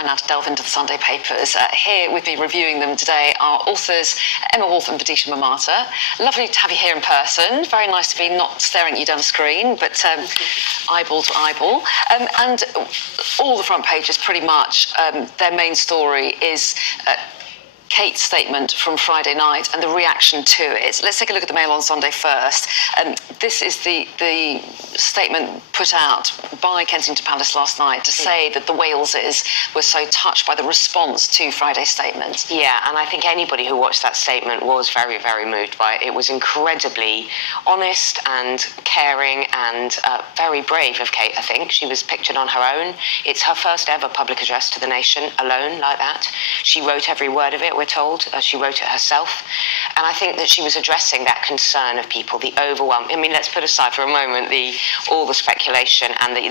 time now to delve into the Sunday papers. Here with me reviewing them today are authors Emma Wolfe and Vidisha Mamata. Lovely to have you here in person. Very nice to be not staring at you down a screen, but eyeball to eyeball. And all the front pages, pretty much, their main story is Kate's statement from Friday night and the reaction to it. Let's take a look at the Mail on Sunday first. This is the statement put out by Kensington Palace last night to say that the Waleses were so touched by the response to Friday's statement. Yeah, and I think anybody who watched that statement was very, very moved by it. It was incredibly honest and caring and very brave of Kate, I think. She was pictured on her own. It's her first ever public address to the nation, alone like that. She wrote every word of it, we're told. She wrote it herself. And I think that she was addressing that concern of people, the overwhelm. I mean, let's put aside for a moment all the speculation and the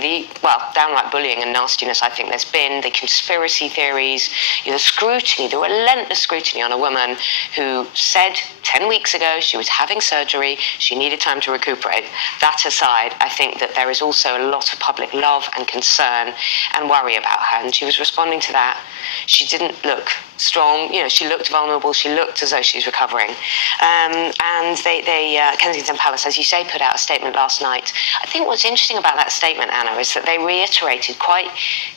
downright bullying and nastiness I think there's been, the conspiracy theories, the scrutiny, the relentless scrutiny on a woman who said 10 weeks ago she was having surgery, she needed time to recuperate. That aside, I think that there is also a lot of public love and concern and worry about her, and she was responding to that. She didn't look strong, she looked vulnerable, she looked as though she's recovering. And Kensington Palace, as you say, put out a statement last night. I think what's interesting about that statement, Anna, is that they reiterated quite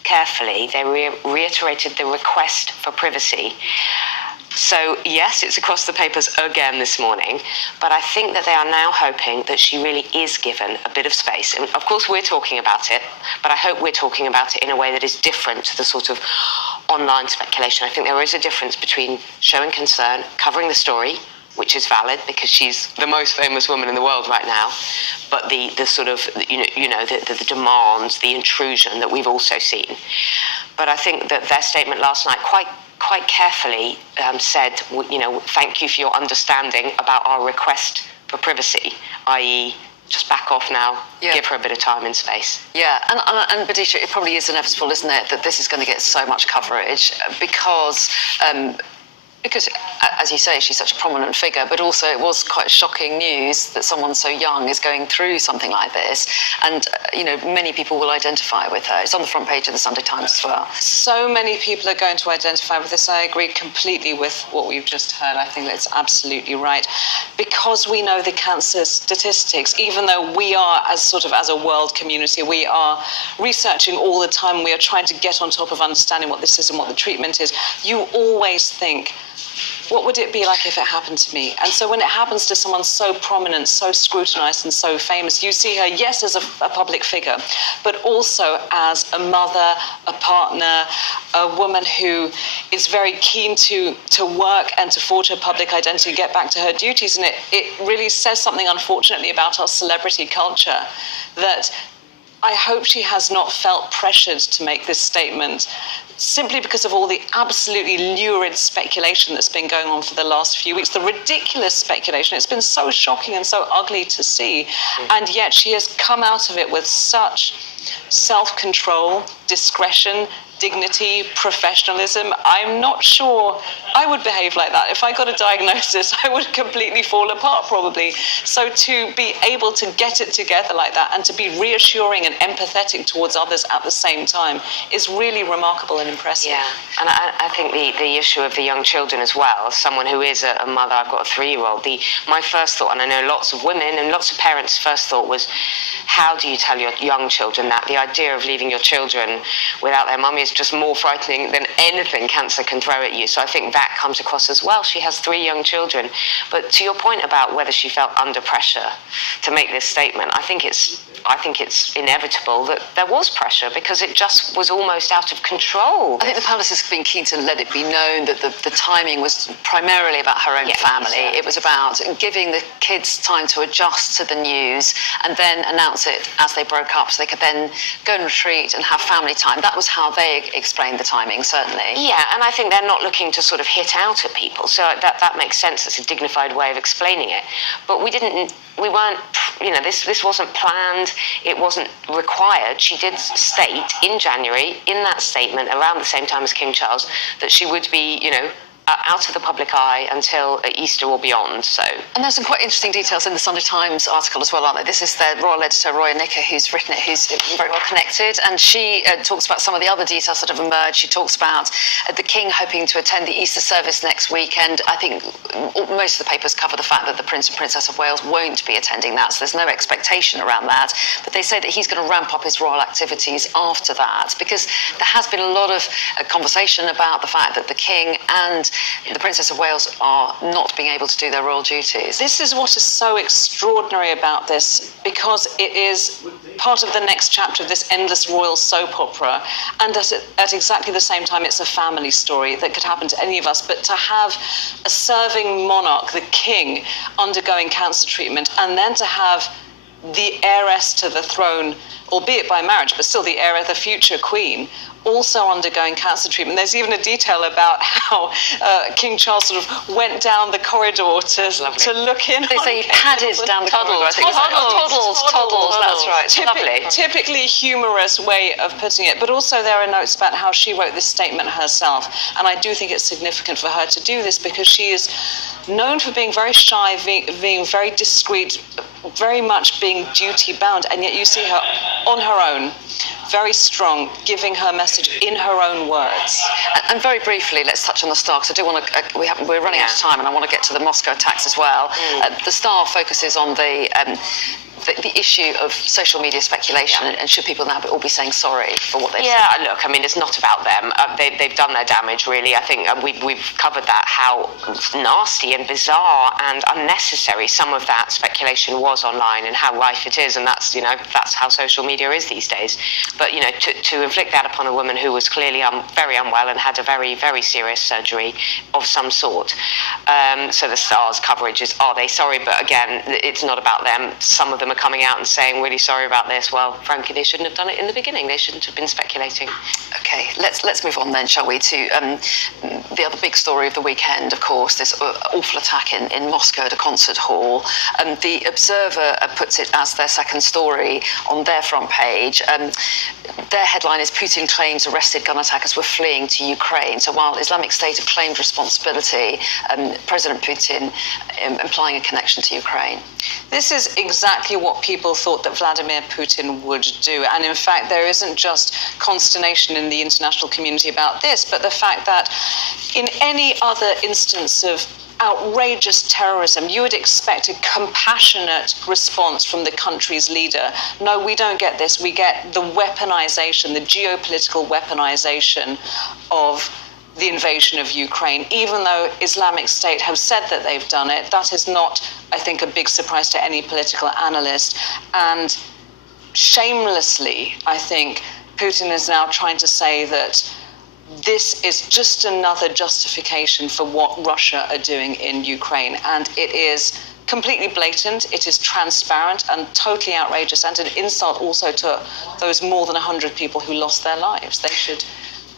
carefully, reiterated the request for privacy. So, yes, it's across the papers again this morning, but I think that they are now hoping that she really is given a bit of space. And of course, we're talking about it, but I hope we're talking about it in a way that is different to the sort of online speculation. I think there is a difference between showing concern, covering the story, which is valid because she's the most famous woman in the world right now, but the sort of, the demands, the intrusion that we've also seen. But I think that their statement last night quite carefully said, thank you for your understanding about our request for privacy, i.e., just back off now, give her a bit of time and space. Yeah, and Vidisha, it probably is inevitable, isn't it, that this is going to get so much coverage because, as you say, she's such a prominent figure, but also it was quite shocking news that someone so young is going through something like this. And, many people will identify with her. It's on the front page of the Sunday Times as well. So many people are going to identify with this. I agree completely with what we've just heard. I think that's absolutely right. Because we know the cancer statistics, even though we are, as a world community, we are researching all the time. We are trying to get on top of understanding what this is and what the treatment is. You always think, what would it be like if it happened to me? And so when it happens to someone so prominent, so scrutinized and so famous, you see her, yes, as a public figure, but also as a mother, a partner, a woman who is very keen to work and to forge her public identity, get back to her duties. And it really says something, unfortunately, about our celebrity culture, that I hope she has not felt pressured to make this statement simply because of all the absolutely lurid speculation that's been going on for the last few weeks, the ridiculous speculation. It's been so shocking and so ugly to see, and yet she has come out of it with such self-control, discretion, dignity, professionalism. I'm not sure I would behave like that. If I got a diagnosis, I would completely fall apart probably. So to be able to get it together like that and to be reassuring and empathetic towards others at the same time is really remarkable and impressive. Yeah, and I think the issue of the young children as well, as someone who is a mother, I've got a 3-year-old, my first thought, and I know lots of women and lots of parents' first thought was, how do you tell your young children that? The idea of leaving your children without their mummy is just more frightening than anything cancer can throw at you. So I think that comes across as well. She has 3 young children. But to your point about whether she felt under pressure to make this statement, I think it's inevitable that there was pressure because it just was almost out of control. I think the palace has been keen to let it be known that the timing was primarily about her own family. It was about giving the kids time to adjust to the news and then announce it as they broke up so they could then go and retreat and have family time. That was how they explained the timing, certainly. Yeah, and I think they're not looking to sort of hit out at people, so that makes sense. It's a dignified way of explaining it. But we weren't, this wasn't planned, it wasn't required. She did state in January, in that statement, around the same time as King Charles, that she would be, out of the public eye until Easter or beyond. So, and there's some quite interesting details in the Sunday Times article as well, aren't there? This is their royal editor, Roya Nicker, who's written it, who's very well connected, and she talks about some of the other details that have emerged. She talks about the King hoping to attend the Easter service next weekend. I think most of the papers cover the fact that the Prince and Princess of Wales won't be attending that, so there's no expectation around that. But they say that he's going to ramp up his royal activities after that, because there has been a lot of conversation about the fact that the King and the Princess of Wales are not being able to do their royal duties. This is what is so extraordinary about this, because it is part of the next chapter of this endless royal soap opera, and at exactly the same time it's a family story that could happen to any of us. But to have a serving monarch, the King, undergoing cancer treatment, and then to have the heiress to the throne, albeit by marriage, but still the heiress, the future Queen, also undergoing cancer treatment. There's even a detail about how King Charles sort of went down the corridor to look in. They say he padded down the corridor. I think toddles. That's right. Lovely. Typically humorous way of putting it, but also there are notes about how she wrote this statement herself, and I do think it's significant for her to do this, because she is known for being very shy, being very discreet, very much being duty bound, and yet you see her on her own, very strong, giving her message in her own words. And very briefly, let's touch on the Star, because I do want to. We're running out of time, and I want to get to the Moscow attacks as well. The Star focuses on the issue of social media speculation, and should people now all be saying sorry for what they've said? Yeah, look, I mean, it's not about them. They've done their damage, really. I think we've covered that, how nasty and bizarre and unnecessary some of that speculation was online, and how rife it is, and that's how social media is these days. But to inflict that upon a woman who was clearly very unwell and had a very, very serious surgery of some sort. So the Star's coverage is, are they sorry? But again, it's not about them. Some of them are coming out and saying, really sorry about this. Well, frankly, they shouldn't have done it in the beginning. They shouldn't have been speculating. Okay, let's move on then, shall we, to the other big story of the weekend, of course, this awful attack in Moscow at a concert hall. The Observer puts it as their second story on their front page. Their headline is, Putin claims arrested gun attackers were fleeing to Ukraine. So while Islamic State have claimed responsibility, President Putin implying a connection to Ukraine. This is exactly what people thought that Vladimir Putin would do. And in fact, there isn't just consternation in the international community about this, but the fact that in any other instance of outrageous terrorism, you would expect a compassionate response from the country's leader. No, we don't get this. We get the weaponization, the geopolitical weaponization of the invasion of Ukraine. Even though Islamic State have said that they've done it, that is not, I think, a big surprise to any political analyst. And shamelessly, I think, Putin is now trying to say that this is just another justification for what Russia are doing in Ukraine. And it is completely blatant, it is transparent and totally outrageous, and an insult also to those more than 100 people who lost their lives. They should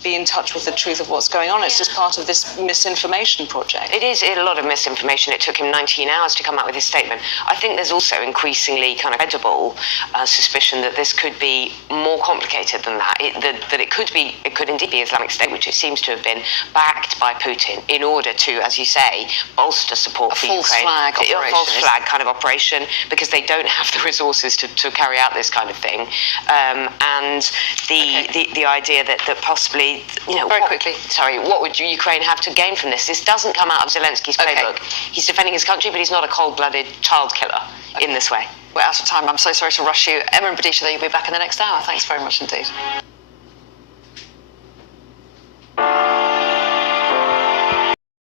be in touch with the truth of what's going on. It's just part of this misinformation project. It is a lot of misinformation. It took him 19 hours to come out with his statement. I think there's also increasingly kind of credible suspicion that this could be more complicated than that. It could indeed be Islamic State, which it seems to have been backed by Putin in order to, as you say, bolster support for Ukraine. A false flag kind of operation, because they don't have the resources to carry out this kind of thing. And the idea that possibly, very quickly. Sorry, what would Ukraine have to gain from this? This doesn't come out of Zelensky's playbook. He's defending his country, but he's not a cold-blooded child killer in this way. We're out of time. I'm so sorry to rush you. Emma and Badisha, you'll be back in the next hour. Thanks very much indeed.